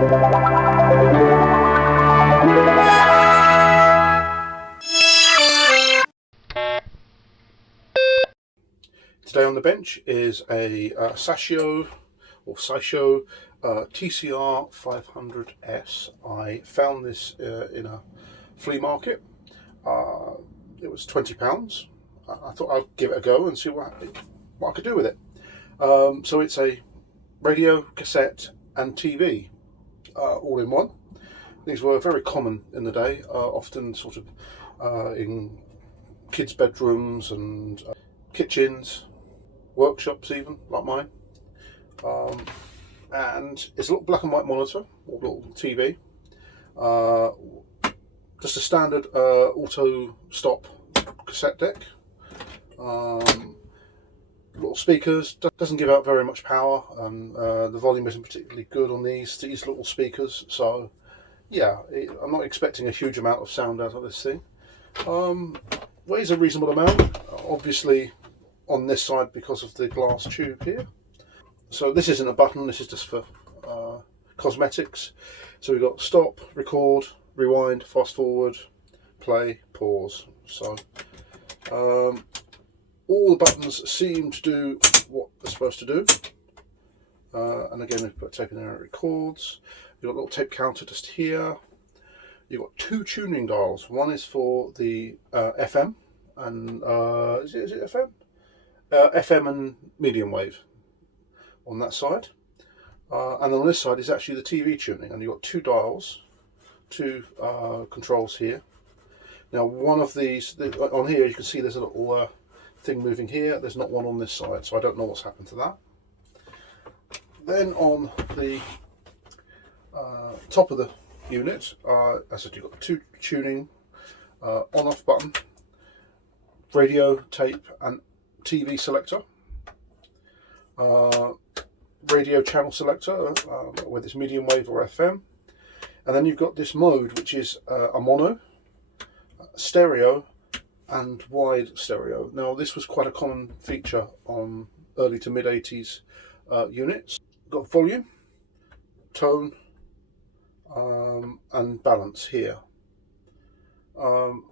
Today on the bench is a Saisho TCR 500S. I found this in a flea market. It was £20. I thought I'd give it a go and see what I could do with it. So it's a radio, cassette and TV all in one. These were very common in the day, often sort of in kids' bedrooms and kitchens, workshops even, like mine. And it's a little black and white monitor, or little TV. Just a standard auto stop cassette deck. Little speakers, doesn't give out very much power, and the volume isn't particularly good on these little speakers, so yeah, I'm not expecting a huge amount of sound out of this thing. Weighs a reasonable amount, obviously on this side because of the glass tube here. So this isn't a button, this is just for cosmetics. So we've got stop, record, rewind, fast forward, play, pause. So all the buttons seem to do what they're supposed to do. And again, we've put tape in there, it records. You've got a little tape counter just here. You've got two tuning dials. One is for the FM and is it FM? FM and medium wave on that side. And on this side is actually the TV tuning, and you've got two dials, two controls here. Now one of these, on here you can see there's a little thing moving here. There's not one on this side, so I don't know what's happened to that. Then on the top of the unit, as I said, you've got two tuning on-off button, radio, tape and TV selector, radio channel selector, whether it's medium wave or FM, and then you've got this mode which is a mono, stereo and wide stereo. Now this was quite a common feature on early to mid 80s units. Got volume, tone and balance here. All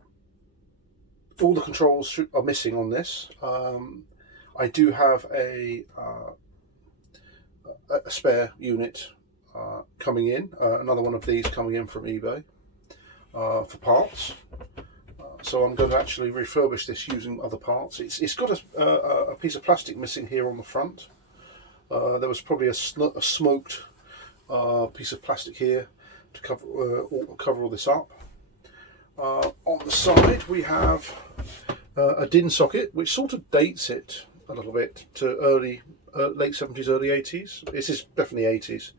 the controls are missing on this. I do have a spare unit coming in, another one of these coming in from eBay for parts. So I'm going to actually refurbish this using other parts. It's got a piece of plastic missing here on the front. There was probably a smoked piece of plastic here to cover all this up. On the side we have a DIN socket, which sort of dates it a little bit to late 70s, early 80s. This is definitely 80s.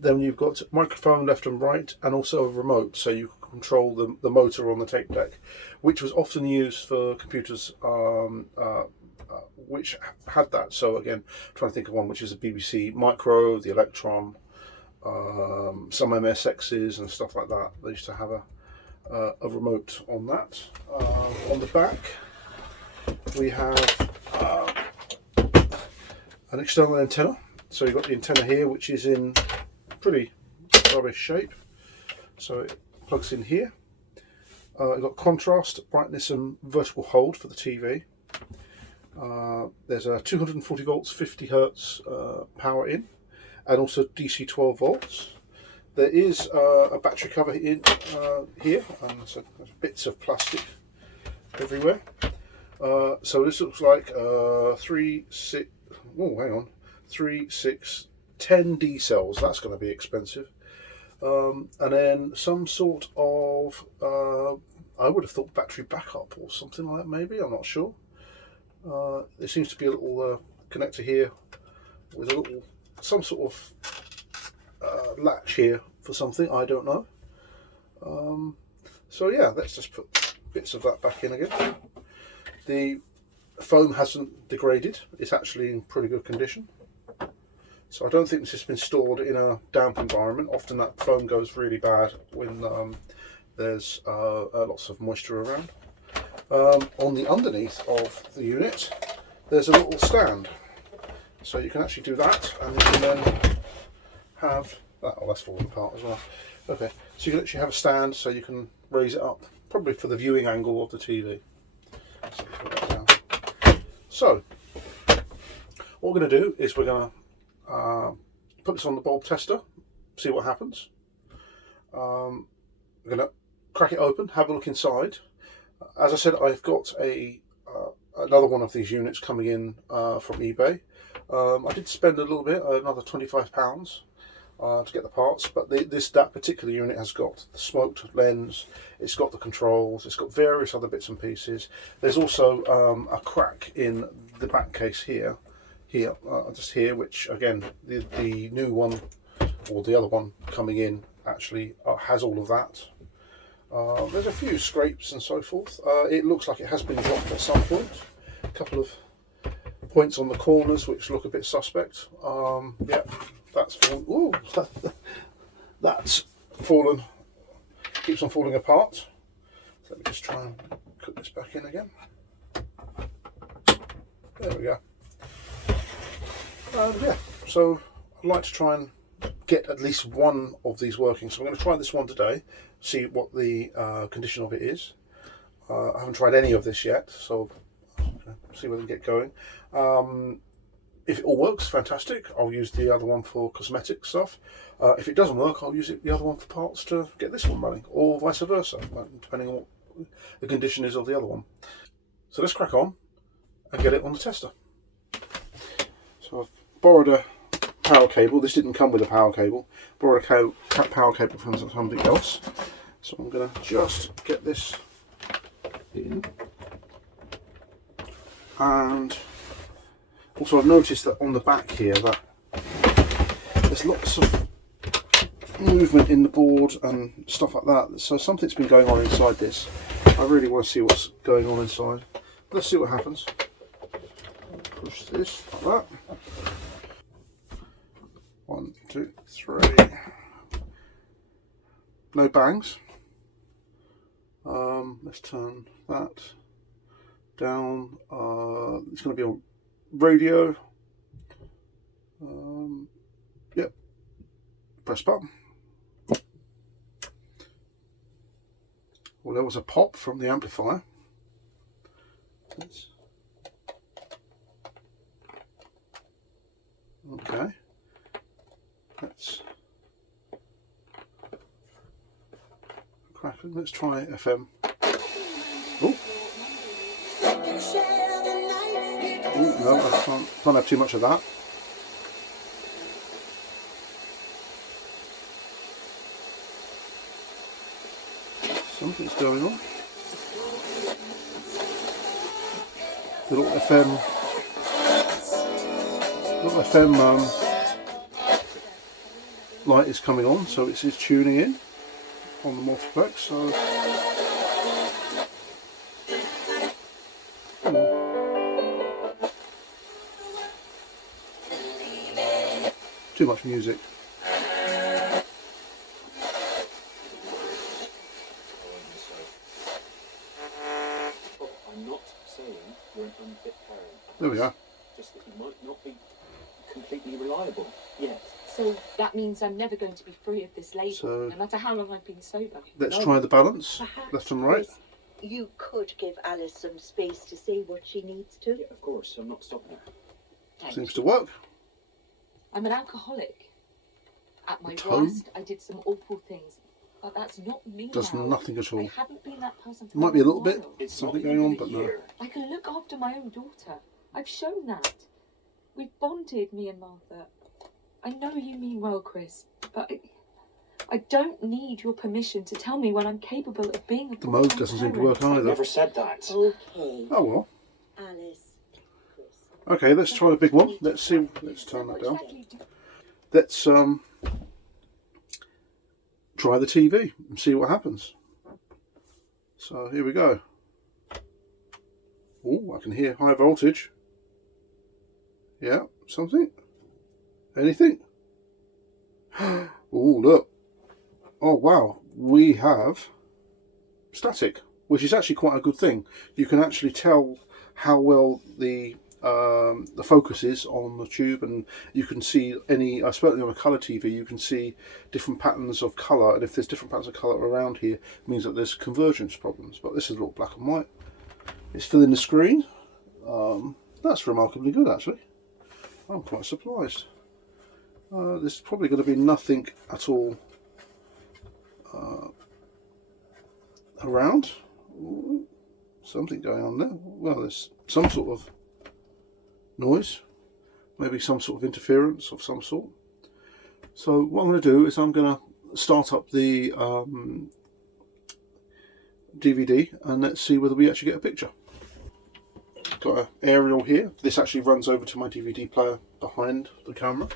Then you've got microphone left and right, and also a remote, so you can control the motor on the tape deck, which was often used for computers which had that. So again, I'm trying to think of one which is a BBC Micro, the Electron, some MSXs and stuff like that. They used to have a remote on that. On the back we have an external antenna. So you've got the antenna here, which is in pretty rubbish shape, so it plugs in here. You've got contrast, brightness and vertical hold for the TV. There's a 240 volts 50 hertz power in, and also DC 12 volts. There is a battery cover in here, and so there's bits of plastic everywhere. So this looks like 3, 6, 10 D cells. That's going to be expensive. And then some sort of, I would have thought battery backup or something like that, maybe, I'm not sure. There seems to be a little connector here with some sort of latch here for something, I don't know. So yeah, let's just put bits of that back in again. The foam hasn't degraded, it's actually in pretty good condition. So I don't think this has been stored in a damp environment. Often that foam goes really bad when there's lots of moisture around. On the underneath of the unit there's a little stand, so you can actually do that, and you can then have that's falling apart as well. Okay, so you can actually have a stand so you can raise it up, probably for the viewing angle of the TV. So, put that down. So what we're going to do is we're going to put this on the bulb tester, see what happens. We're going to crack it open, have a look inside. As I said, I've got another one of these units coming in from eBay. I did spend a little bit, another £25 to get the parts, but that particular unit has got the smoked lens, it's got the controls, it's got various other bits and pieces. There's also a crack in the back case here, just here, which again, the new one, or the other one coming in, actually has all of that. There's a few scrapes and so forth. It looks like it has been dropped at some point. A couple of points on the corners which look a bit suspect. Yeah, that's fallen. Ooh, that's fallen. Keeps on falling apart. So let me just try and put this back in again. There we go. Yeah, so I'd like to try and get at least one of these working. So I'm going to try this one today, see what the condition of it is. I haven't tried any of this yet, so see whether we can get going. If it all works, fantastic. I'll use the other one for cosmetic stuff. If it doesn't work, I'll use the other one for parts to get this one running, or vice versa, depending on what the condition is of the other one. So let's crack on and get it on the tester. So I've borrowed a power cable. This didn't come with a power cable. Borrowed a power cable from somebody else. So I'm going to just get this in. And also I've noticed that on the back here that there's lots of movement in the board and stuff like that. So something's been going on inside this. I really want to see what's going on inside. Let's see what happens. Push this like that. 1, 2, 3. No bangs. Let's turn that down. It's going to be on radio. Yep. Press button. Well, there was a pop from the amplifier. Okay. Let's crackling. Let's try FM. Oh. Oh no, I can't have too much of that. Something's going on. Little FM light is coming on, so it's tuning in on the multiplex. So too much music. I'm not saying you're an unfit parent. There we are. Just that you might not be completely reliable. Yes. So that means I'm never going to be free of this label, So no matter how long I've been sober. let's try the balance, Perhaps, left and right. Chris, you could give Alice some space to say what she needs to. Yeah, of course. I'm not stopping her. Thank Seems you. to work. I'm an alcoholic. At my Tone? worst, I did some awful things. But that's not me Does now. nothing at all. I haven't been that person for Might be a little while. bit. It's Something not going on, even a but no. year. I can look after my own daughter. I've shown that. We've bonded, me and Martha. I know you mean well, Chris, but I don't need your permission to tell me when I'm capable of being a The mode doesn't seem to work I either. never said that. Okay, Oh well. Alice. Chris. Okay, let's try the big one. Let's see. Let's turn that down. Let's try the TV and see what happens. So here we go. Oh, I can hear high voltage. Yeah, something. Anything? Oh, look. Oh, wow. We have static, which is actually quite a good thing. You can actually tell how well the the focus is on the tube, and you can see any, especially on a colour TV, you can see different patterns of colour, and if there's different patterns of colour around here, it means that there's convergence problems. But this is a little black and white. It's filling the screen. That's remarkably good, actually. I'm quite surprised. There's probably going to be nothing at all around. Ooh, something going on there. Well, there's some sort of noise, maybe some sort of interference of some sort. So what I'm going to do is I'm going to start up the DVD and let's see whether we actually get a picture. Got an aerial here. This actually runs over to my DVD player behind the camera.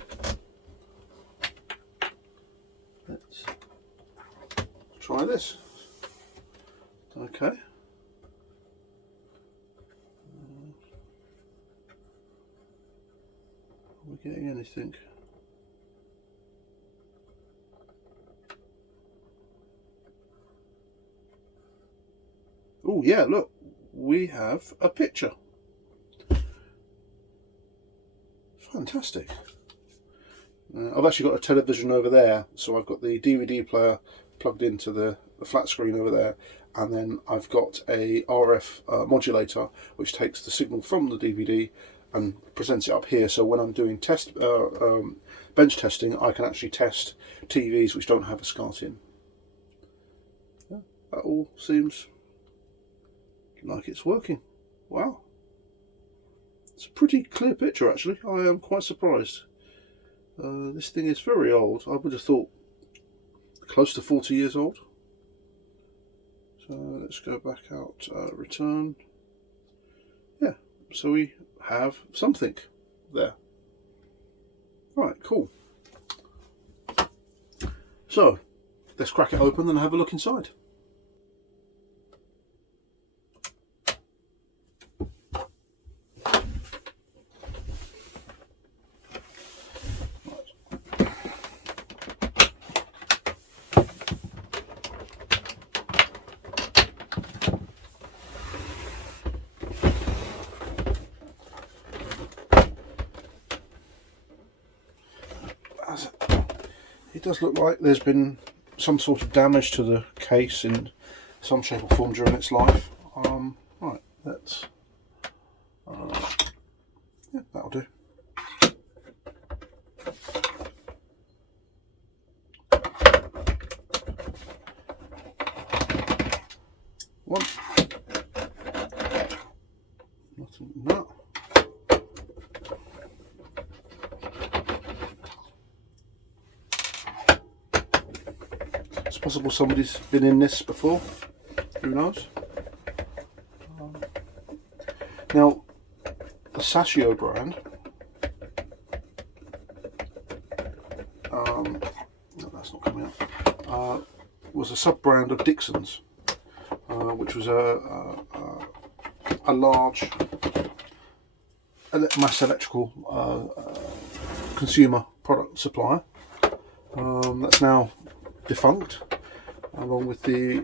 Let's try this. Okay. Are we getting anything? Oh yeah, look, we have a picture. Fantastic. I've actually got a television over there, so I've got the DVD player plugged into the flat screen over there, and then I've got a RF modulator which takes the signal from the DVD and presents it up here, so when I'm doing bench testing, I can actually test TVs which don't have a SCART in. Yeah, that all seems like it's working. Wow. It's a pretty clear picture, actually. I am quite surprised. This thing is very old. I would have thought close to 40 years old. So let's go back out, return. Yeah, so we have something there. Right, cool. So let's crack it open and have a look inside. It does look like there's been some sort of damage to the case in some shape or form during its life. Right, let's yeah, that'll do. One. Nothing. No. It's possible somebody's been in this before. Who knows? Now, the Saisho brand. No, that's not coming up. Was a sub-brand of Dixon's, which was a large mass electrical consumer product supplier. That's now defunct, along with the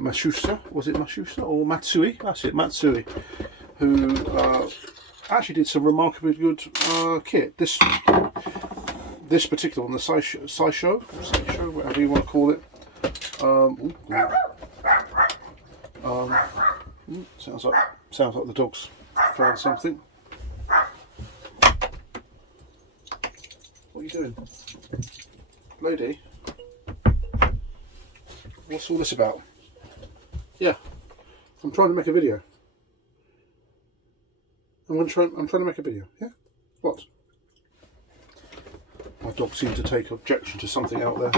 Matsushita. Was it Matsushita or Matsui? That's it, Matsui, who actually did some remarkably good kit. This particular one, the Saisho, whatever you want to call it. Sounds like the dog's found something. What are you doing, lady? What's all this about? Yeah, I'm trying to make a video. I'm trying to make a video. Yeah, what? My dog seemed to take objection to something out there.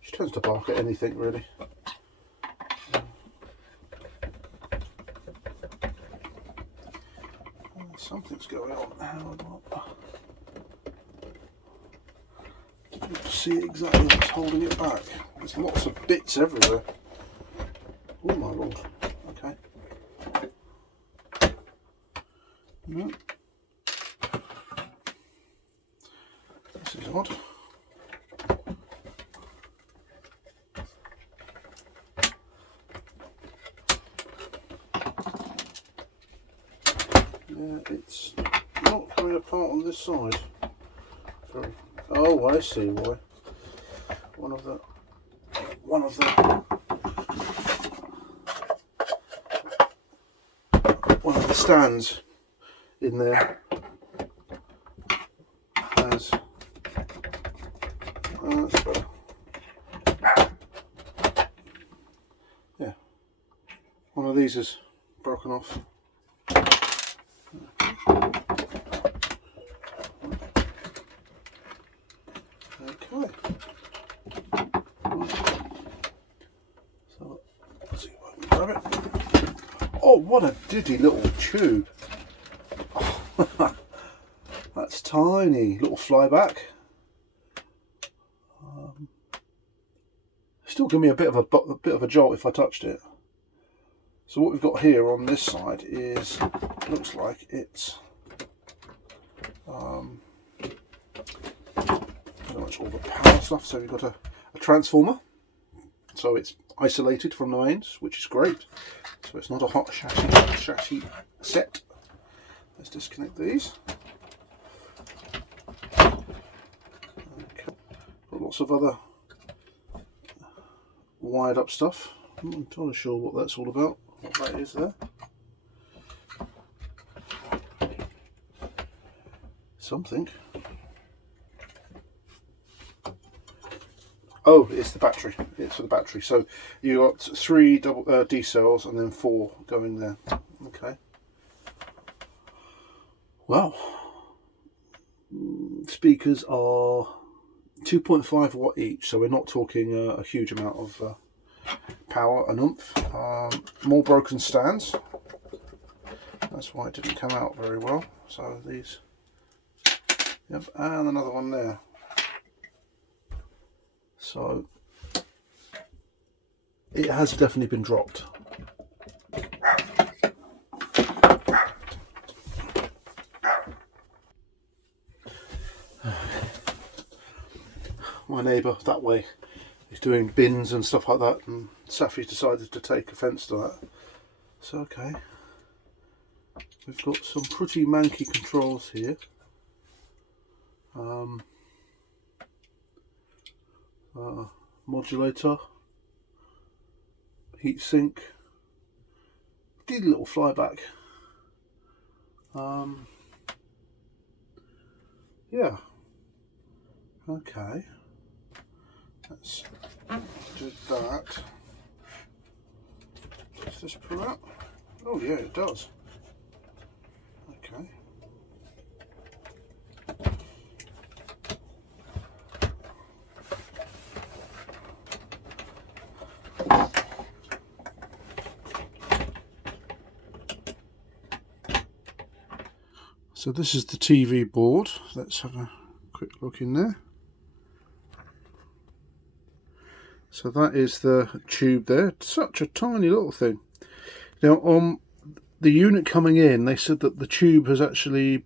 She tends to bark at anything, really. Something's going on now. Difficult to see exactly what's holding it back. There's lots of bits everywhere. Oh my lord. Okay. No. This is odd. Yeah, it's not coming apart on this side. Oh, I see why. One of the stands in there has that's better. Yeah, one of these is broken off. Okay. So let's see if I can grab it. Oh, what a diddy little tube. That's tiny. Little flyback. Still give me a bit of a jolt if I touched it. So what we've got here on this side is, looks like it's pretty much all the power stuff. So we've got a transformer. So it's isolated from the mains, which is great. So it's not a hot chassis set. Let's disconnect these. Okay. Got lots of other wired up stuff. I'm not entirely sure what that's all about, what that is there. Something. Oh, it's the battery. It's for the battery. So you got 3 double D cells and then 4 going there. Okay. Well, speakers are 2.5 watt each, so we're not talking a huge amount of power and oomph. More broken stands. That's why it didn't come out very well. So these. Yep, and another one there. So it has definitely been dropped. My neighbour that way is doing bins and stuff like that, and Safi decided to take offence to that. So okay, we've got some pretty manky controls here. Modulator, heatsink, did a little flyback. Yeah. Okay. Let's do that. Does this pull out? Oh yeah, it does. Okay. So this is the TV board. Let's have a quick look in there. So that is the tube there. It's such a tiny little thing. Now on the unit coming in, they said that the tube has actually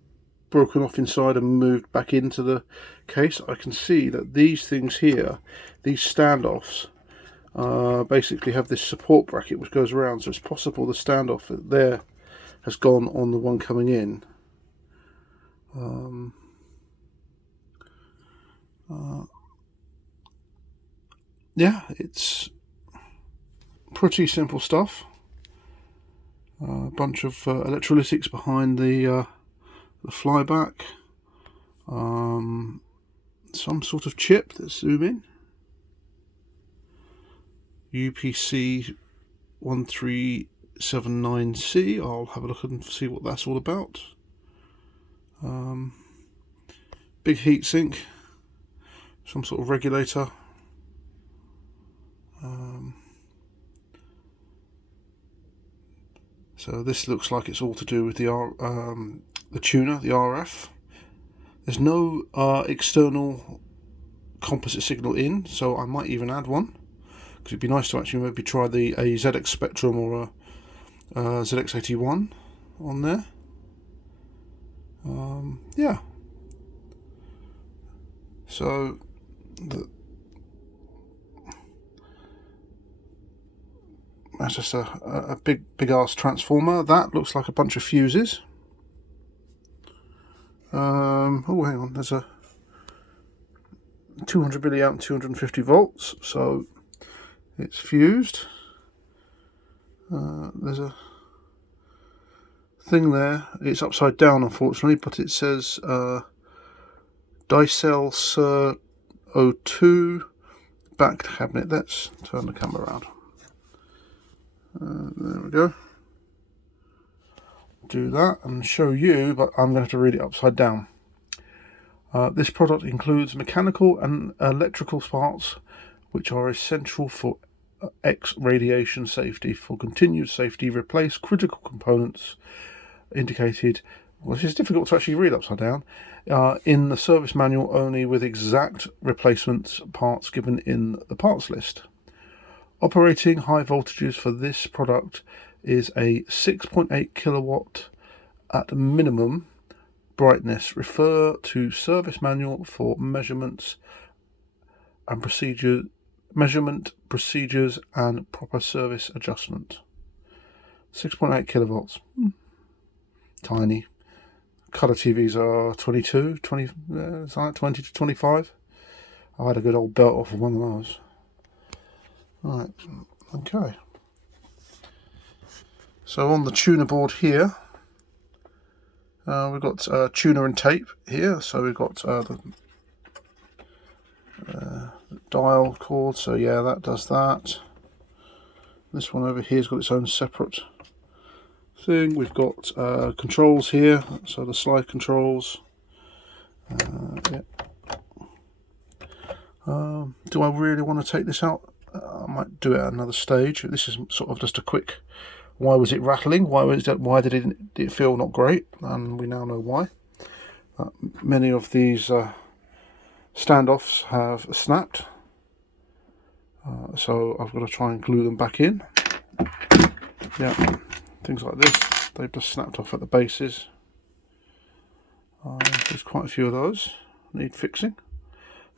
broken off inside and moved back into the case. I can see that these things here, these standoffs, basically have this support bracket which goes around. So it's possible the standoff there has gone on the one coming in. Yeah, it's pretty simple stuff. A bunch of electrolytics behind the flyback. Some sort of chip. Let's zoom in. UPC 1379C. I'll have a look and see what that's all about. Big heatsink, some sort of regulator. So this looks like it's all to do with the tuner, the RF. There's no external composite signal in, so I might even add one, because it'd be nice to actually maybe try a ZX Spectrum or a ZX81 on there. Yeah. So that's just a big ass transformer. That looks like a bunch of fuses. Oh, hang on. There's a 200 milliamp, 250 volts. So it's fused. There's a thing there. It's upside down, unfortunately, but it says Dicel Sir O2 back cabinet. Let's turn the camera around. There we go. Do that and show you, but I'm going to have to read it upside down. This product includes mechanical and electrical parts which are essential for X radiation safety. For continued safety, replace critical components indicated, well, this is difficult to actually read upside down, in the service manual only, with exact replacement parts given in the parts list. Operating high voltages for this product is a 6.8 kilowatt at minimum brightness. Refer to service manual for measurement procedures and proper service adjustment. 6.8 kilowatts. Tiny. Colour TVs are 20 to 25. I had a good old belt off of one of those. Right, okay. So on the tuner board here, we've got tuner and tape here. So we've got the dial cord. So yeah, that does that. This one over here's got its own separate thing. We've got controls here. So the slide controls. Yeah. Do I really want to take this out? I might do it at another stage. This is sort of just a quick. Why was it rattling? Why did it feel not great? And we now know why. Many of these standoffs have snapped, so I've got to try and glue them back in. Yeah, things like this. They've just snapped off at the bases. There's quite a few of those need fixing.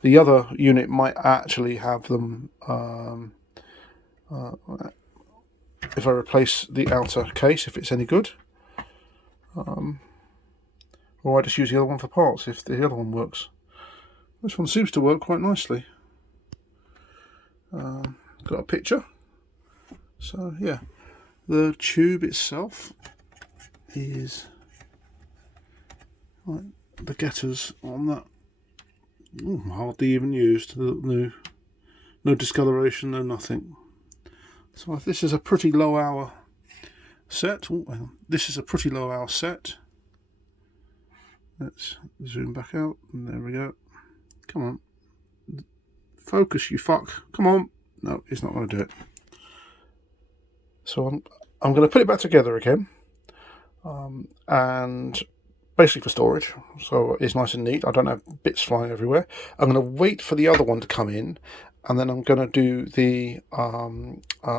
The other unit might actually have them. If I replace the outer case, if it's any good, or I just use the other one for parts if the other one works. This one seems to work quite nicely. Got a picture. So yeah, the tube itself is like the getters on that. Ooh, hardly even used. No discoloration, no nothing. So this is a pretty low hour set. Ooh, this is a pretty low hour set. Let's zoom back out, and there we go. Come on, focus, you fuck. Come on. No, he's not going to do it. So I'm going to put it back together again, and basically for storage. So it's nice and neat. I don't have bits flying everywhere. I'm going to wait for the other one to come in. And then I'm going to do the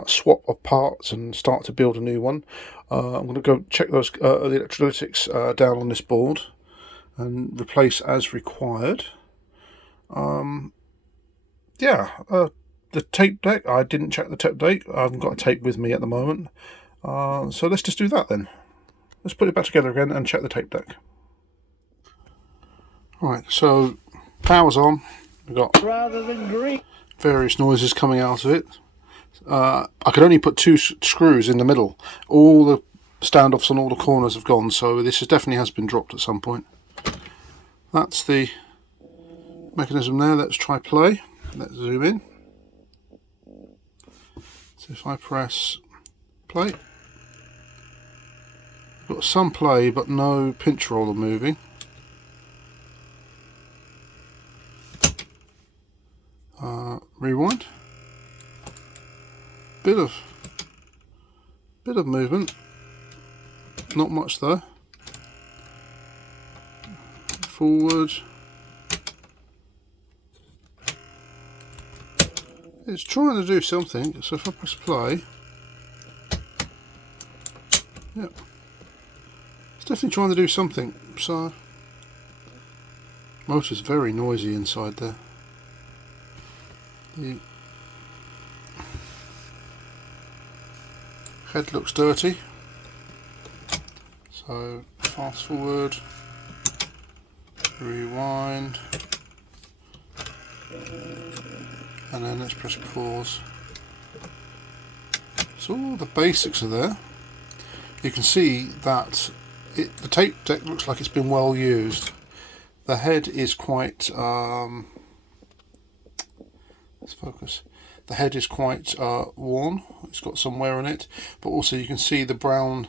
swap of parts and start to build a new one. I'm going to go check those the electrolytics down on this board and replace as required. Yeah, the tape deck. I didn't check the tape deck. I haven't got a tape with me at the moment. So let's just do that then. Let's put it back together again and check the tape deck. Right, so power's on. We've got rather than green. Various noises coming out of it. I could only put 2 screws in the middle. All the standoffs on all the corners have gone, so this definitely has been dropped at some point. That's the mechanism there. Let's try play. Let's zoom in. So if I press play, I've got some play but no pinch roller moving. Rewind. Bit of movement. Not much though. Forward. It's trying to do something. So if I press play, yeah, it's definitely trying to do something. So motor's very noisy inside there. The head looks dirty, so fast forward, rewind, and then let's press pause. So all the basics are there. You can see that the tape deck looks like it's been well used. The head is quite, let's focus. The head is quite worn. It's got some wear in it, but also you can see the brown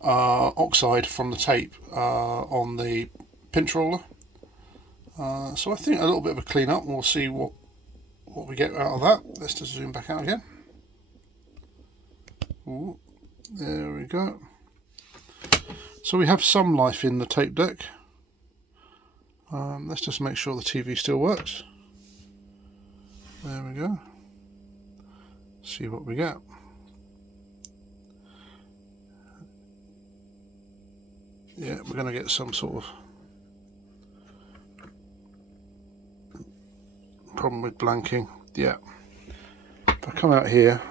oxide from the tape on the pinch roller. So I think a little bit of a clean up. We'll see what we get out of that. Let's just zoom back out again. Ooh, there we go. So we have some life in the tape deck. Let's just make sure the TV still works. There we go. See what we get. Yeah, we're going to get some sort of problem with blanking. Yeah. If I come out here,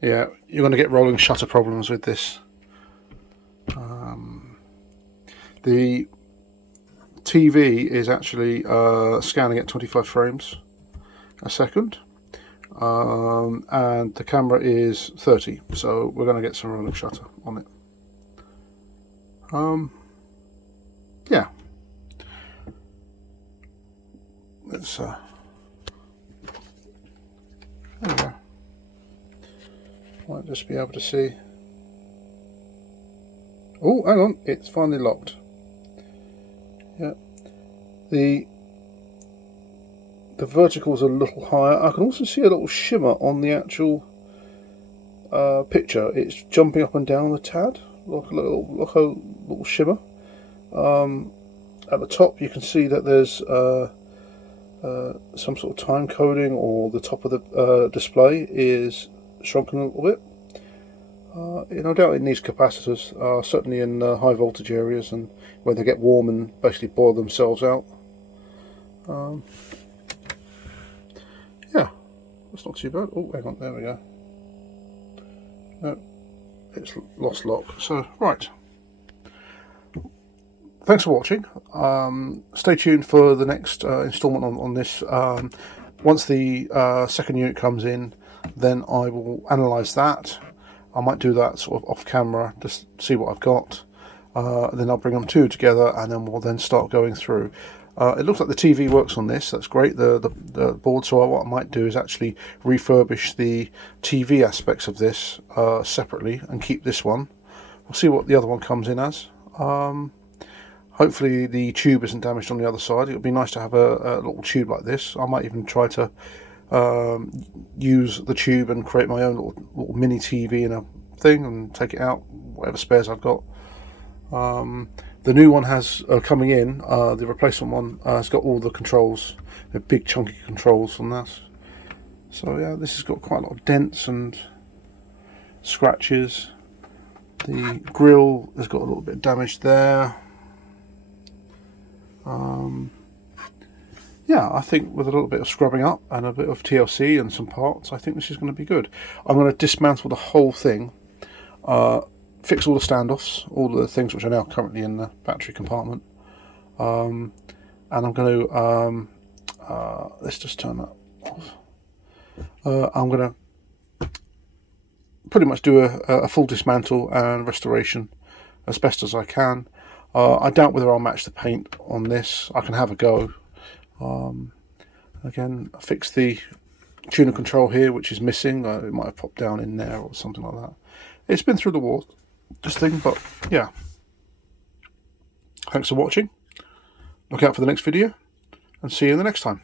yeah, you're going to get rolling shutter problems with this. The TV is actually scanning at 25 frames a second, and the camera is 30, so we're going to get some rolling shutter on it. Yeah, let's there we go. Might just be able to see. Oh, hang on, it's finally locked. Yeah, the vertical's a little higher. I can also see a little shimmer on the actual picture. It's jumping up and down a tad, like a little shimmer. At the top, you can see that there's some sort of time coding, or the top of the display is shrunken a little bit. No doubt it needs capacitors, certainly in high voltage areas and where they get warm and basically boil themselves out. Yeah, that's not too bad. Oh, hang on, there we go. No, it's lost lock. So, right. Thanks for watching. Stay tuned for the next instalment on this. Once the second unit comes in, then I will analyse that. I might do that sort of off camera, just see what I've got. Then I'll bring them two together, and then we'll then start going through. It looks like the TV works on this. That's great. The board. So what I might do is actually refurbish the TV aspects of this separately and keep this one. We'll see what the other one comes in as. Hopefully the tube isn't damaged on the other side. It would be nice to have a little tube like this. I might even try to use the tube and create my own little mini TV in a thing and take it out, whatever spares I've got. The new one has coming in, the replacement one has got all the controls, the big chunky controls on that. So yeah, this has got quite a lot of dents and scratches. The grill has got a little bit of damage there. Yeah, I think with a little bit of scrubbing up and a bit of TLC and some parts, I think this is going to be good. I'm going to dismantle the whole thing, fix all the standoffs, all the things which are now currently in the battery compartment, and I'm going to, let's just turn that off. I'm going to pretty much do a full dismantle and restoration as best as I can. I doubt whether I'll match the paint on this. I can have a go. Again, I fixed the tuner control here, which is missing. It might have popped down in there or something like that. It's been through the wall, this thing, but yeah. Thanks for watching. Look out for the next video, and see you in the next time.